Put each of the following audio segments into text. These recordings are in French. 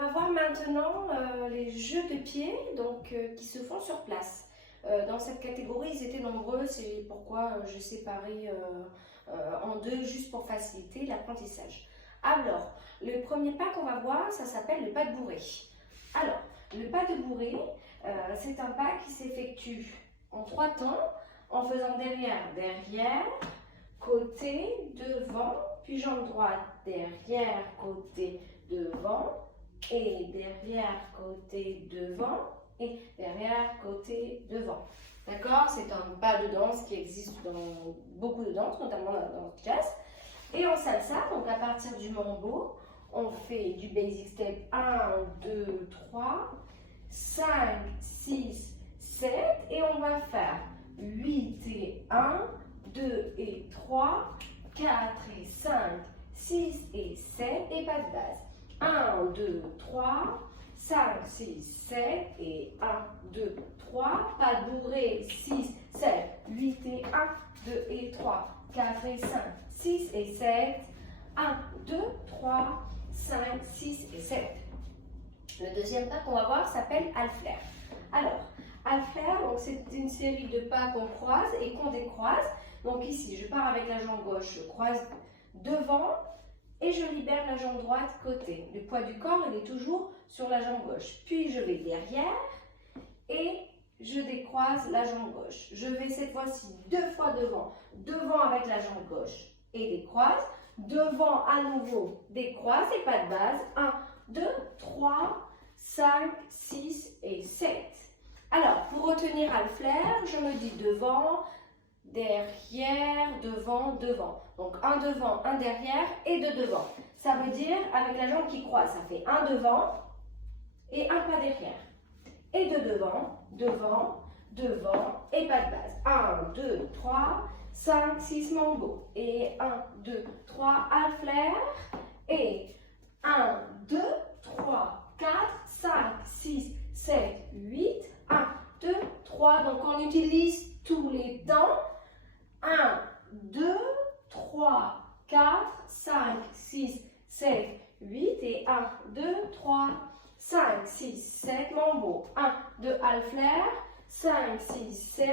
va voir maintenant les jeux de pied qui se font sur place. Dans cette catégorie, ils étaient nombreux, c'est pourquoi j'ai séparé en deux juste pour faciliter l'apprentissage. Alors, le premier pas qu'on va voir, ça s'appelle le pas de bourrée. Alors, le pas de bourrée, c'est un pas qui s'effectue en 3 temps, en faisant derrière, derrière, côté, devant, puis jambe droite, derrière, côté, devant, et derrière, côté, devant, et derrière, côté, devant. D'accord? C'est un pas de danse qui existe dans beaucoup de danses, notamment dans la danse jazz. Et en salsa, donc à partir du mambo, on fait du basic step 1, 2, 3, 5, 6, 7, et on va faire 8 et 1, 2 et 3, 4 et 5, 6 et 7, et pas de base. 1, 2, 3, 5, 6, 7, et 1, 2, 3, pas de bourrée, 6, 7, 8 et 1, 2 et 3, 4 et 5, 6 et 7, 1, 2, 3, 5, 6 et 7. Le deuxième pas qu'on va voir s'appelle half-flair. Alors, half-flair, c'est une série de pas qu'on croise et qu'on décroise. Donc ici, je pars avec la jambe gauche, je croise devant et je libère la jambe droite côté. Le poids du corps, il est toujours sur la jambe gauche. Puis je vais derrière et je décroise la jambe gauche. Je vais cette fois-ci 2 fois devant. Devant avec la jambe gauche et décroise. Devant à nouveau, décroise et pas de base. 1, 2, 3, 5, 6 et 7. Alors, pour retenir half-flair, je me dis devant, derrière, devant, devant. Donc, un devant, un derrière et 2 devant. Ça veut dire, avec la jambe qui croise, ça fait un devant et un pas derrière. Et 2 devant, devant, devant et pas de base. 1, 2, 3, 5, 6 mambo. Et 1, 2, 3, half-flair. Et 1, 2, 3, 4, 5, 6, 7, 8. 1, 2, 3. Donc, on utilise tous les temps. 1, 2, 3, 4, 5, 6, 7, 8. Et 1, 2, 3, 5, 6, 7. Mambo. 1, 2, half-flair. 5, 6, 7.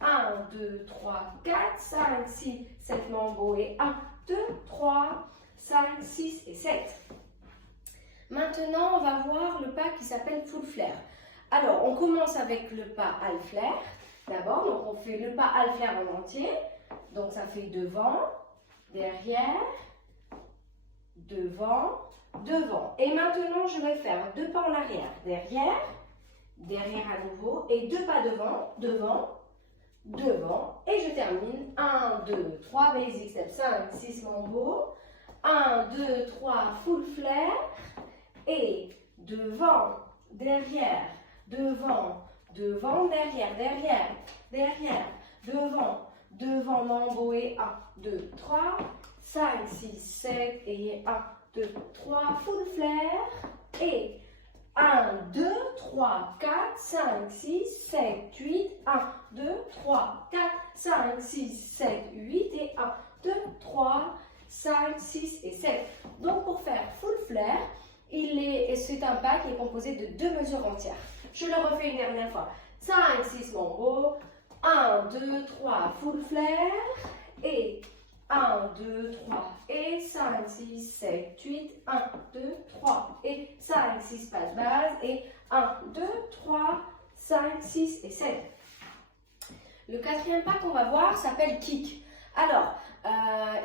1, 2, 3, 4, 5, 6, 7 mambo. Et 1, 2, 3, 5, 6 et 7. Maintenant, on va voir le pas qui s'appelle full flair. Alors, on commence avec le pas half-flair. D'abord, donc on fait le pas half-flair en entier. Donc, ça fait devant, derrière, devant, devant. Et maintenant, je vais faire 2 pas en arrière. Derrière, derrière à nouveau. Et 2 pas devant, devant, devant. Et je termine. 1, 2, 3, basic step, 5, 6 mambo. 1, 2, 3, full flair. Et devant, derrière, devant, devant, derrière, derrière, derrière, devant, devant, mambo. Et 1, 2, 3, 5, 6, 7. Et 1, 2, 3, full flair. Et 1, 2, 3, 4, 5, 6, 7, 8. 1, 2, 3, 4, 5, 6, 7, 8. Et 1, 2, 3, 5, 6 et 7. Donc, pour faire full flair, c'est un pas qui est composé de 2 mesures entières. Je le refais une dernière fois. 5, 6 mambo. 1, 2, 3, full flair. Et 1, 2, 3 et 5, 6, 7, 8. 1, 2, 3 et 5, 6, pas de base. Et 1, 2, 3, 5, 6 et 7. Le quatrième pas qu'on va voir s'appelle kick. Alors,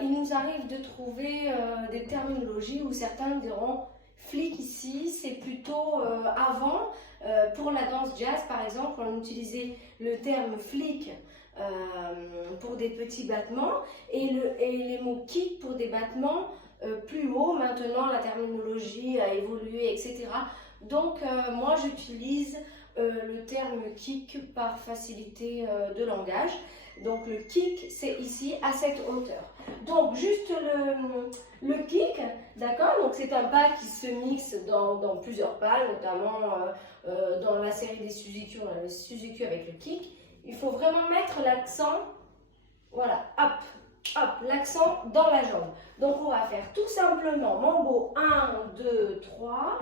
il nous arrive de trouver des terminologies où certains diront flick ici, c'est plutôt avant. Pour la danse jazz, par exemple, on utilisait le terme flick pour des petits battements et les mots kick pour des battements plus hauts. Maintenant, la terminologie a évolué, etc. Donc, moi, j'utilise le terme kick par facilité de langage. Donc, le kick, c'est ici, à cette hauteur. Donc, juste le kick, d'accord? Donc, c'est un pas qui se mixe dans plusieurs pas, notamment dans la série des Suzuki, on a le Suzuki avec le kick. Il faut vraiment mettre l'accent, voilà, hop, hop, l'accent dans la jambe. Donc, on va faire tout simplement mambo 1, 2, 3,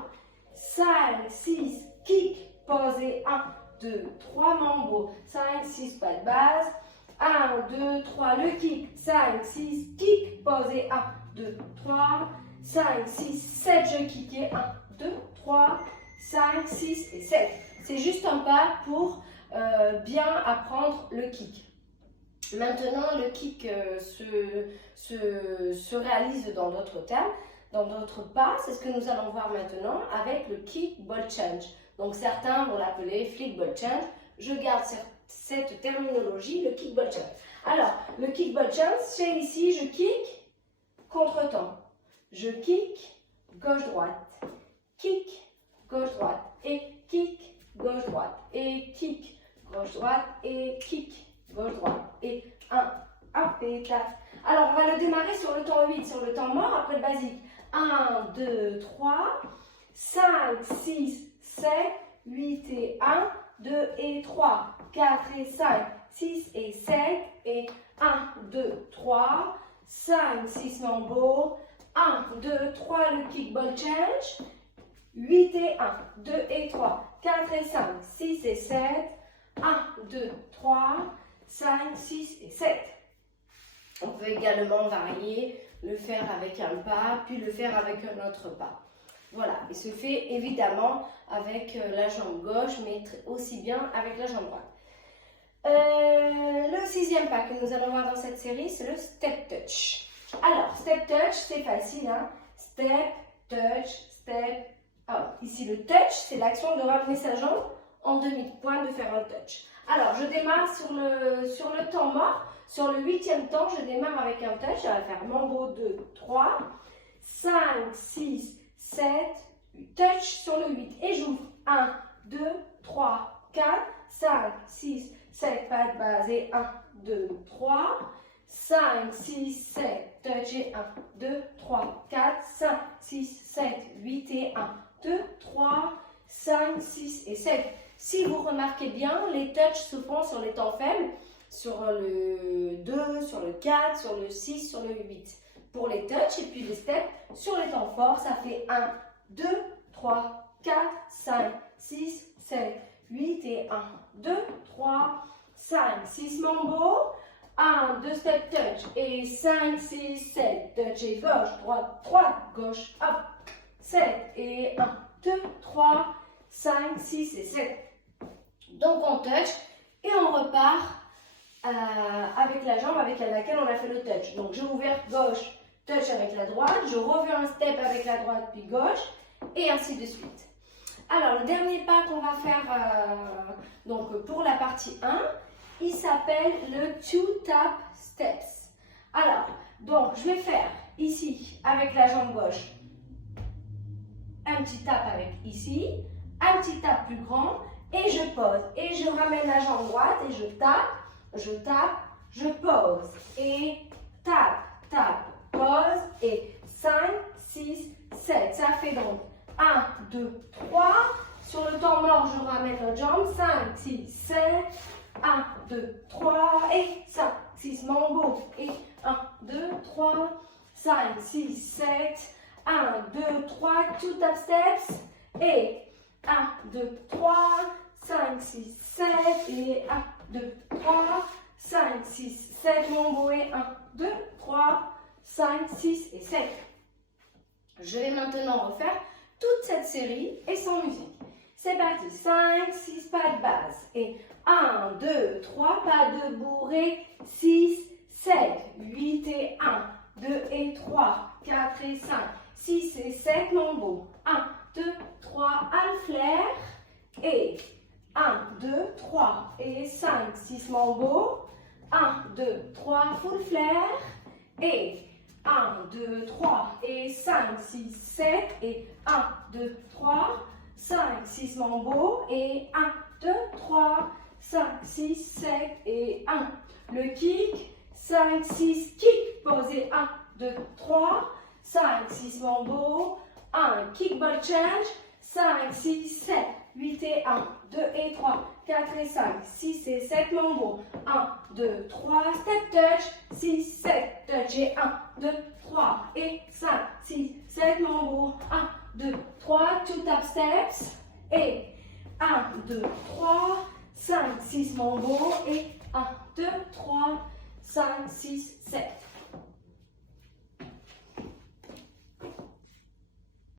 5, 6, kick, pause et 1, 2, 3, mambo, 5, 6, pas de base, 1, 2, 3, le kick, 5, 6, kick, pause et 1, 2, 3, 5, 6, 7, je kick et 1, 2, 3, 5, 6 et 7. C'est juste un pas pour bien apprendre le kick. Maintenant, le kick se réalise dans d'autres termes, dans d'autres pas. C'est ce que nous allons voir maintenant avec le kick ball change. Donc certains vont l'appeler flick ball change. Je garde cette terminologie, le kick ball change. Alors, le kick ball change, c'est ici, je kick contre-temps. Je kick gauche-droite, kick gauche-droite et kick gauche-droite et kick gauche-droite et kick gauche-droite et 1, hop et 4. Alors, on va le démarrer sur le temps 8, sur le temps mort, après le basique. 1, 2, 3, 5, 6, 7, 8 et 1, 2 et 3, 4 et 5, 6 et 7 et 1, 2, 3, 5, 6 mambo, 1, 2, 3, le kick ball change, 8 et 1, 2 et 3, 4 et 5, 6 et 7, 1, 2, 3, 5, 6 et 7. On peut également varier, le faire avec un pas, puis le faire avec un autre pas. Voilà, il se fait évidemment avec la jambe gauche, mais aussi bien avec la jambe droite. Le sixième pas que nous allons voir dans cette série, c'est le step touch. Alors, step touch, c'est facile, hein? Step, touch, step, out. Ici, le touch, c'est l'action de ramener sa jambe en demi-point, de faire un touch. Alors, je démarre sur le temps mort. Sur le 8e temps, je démarre avec un touch. Je vais faire mambo 2, 3, 5, 6, 7, touch sur le 8. Et j'ouvre 1, 2, 3, 4, 5, 6, 7, pas de base et 1, 2, 3, 5, 6, 7, touch et 1, 2, 3, 4, 5, 6, 7, 8 et 1, 2, 3, 5, 6 et 7. Si vous remarquez bien, les touchs se font sur les temps faibles, sur le 2, sur le 4, sur le 6, sur le 8. Pour les touchs et puis les steps, sur les temps forts, ça fait 1, 2, 3, 4, 5, 6, 7, 8 et 1, 2, 3, 5, 6 mambo, 1, 2 step touch et 5, 6, 7, touch et gauche, droite, gauche, hop, 7 et 1, 2, 3, 5, 6 et 7. Donc on touch et on repart avec la jambe avec laquelle on a fait le touch. Donc j'ai ouvert gauche, touch avec la droite, je reviens un step avec la droite puis gauche et ainsi de suite. Alors le dernier pas qu'on va faire donc pour la partie 1, il s'appelle le two tap steps. Alors, donc je vais faire ici avec la jambe gauche un petit tap avec ici, un petit tap plus grand et je pose et je ramène la jambe droite et je tape, je pose et tape, pose et 5, 6, 7. Ça fait donc 1, 2, 3. Sur le temps mort, je ramène l'autre jambe, 5, 6, 7. 1, 2, 3 et 5, 6 mambo et 1, 2, 3, 5, 6, 7, 1, 2, 3, two tap steps et 1, 2, 3, 5, 6, 7 et 1, 2, 3, 5, 6, 7 mambo et 1, 2, 3, 5, 6 et 7. Je vais maintenant refaire toute cette série et sans musique. C'est parti, 5, 6 pas de base et 1, 2, 3 pas de bourrée, 6, 7, 8 et 1, 2 et 3, 4 et 5, 6 et 7 mambo, 1, 2, 3 half flair et 1, 2, 3 et 5, 6 mambo, 1, 2, 3 full flair et 1, 2, 3 et 5, 6, 7 et 1, 2, 3, 5, 6 mambo et 1, 2, 3, 5, 6, 7 et 1. Le kick, 5, 6, kick, posé 1, 2, 3, 5, 6 mambo, 1, kick ball change, 5, 6, 7, 8 et 1, 2 et 3, 4 et 5, 6 et 7 mambo, 1, 2, 3, step touch, 6, 7, touch et 1, 2, 3 et 5, 6, 7 mambo, 1, 2, 3, 3, 2 tap steps. Et 1, 2, 3, 5, 6 mambo. Et 1, 2, 3, 5, 6, 7.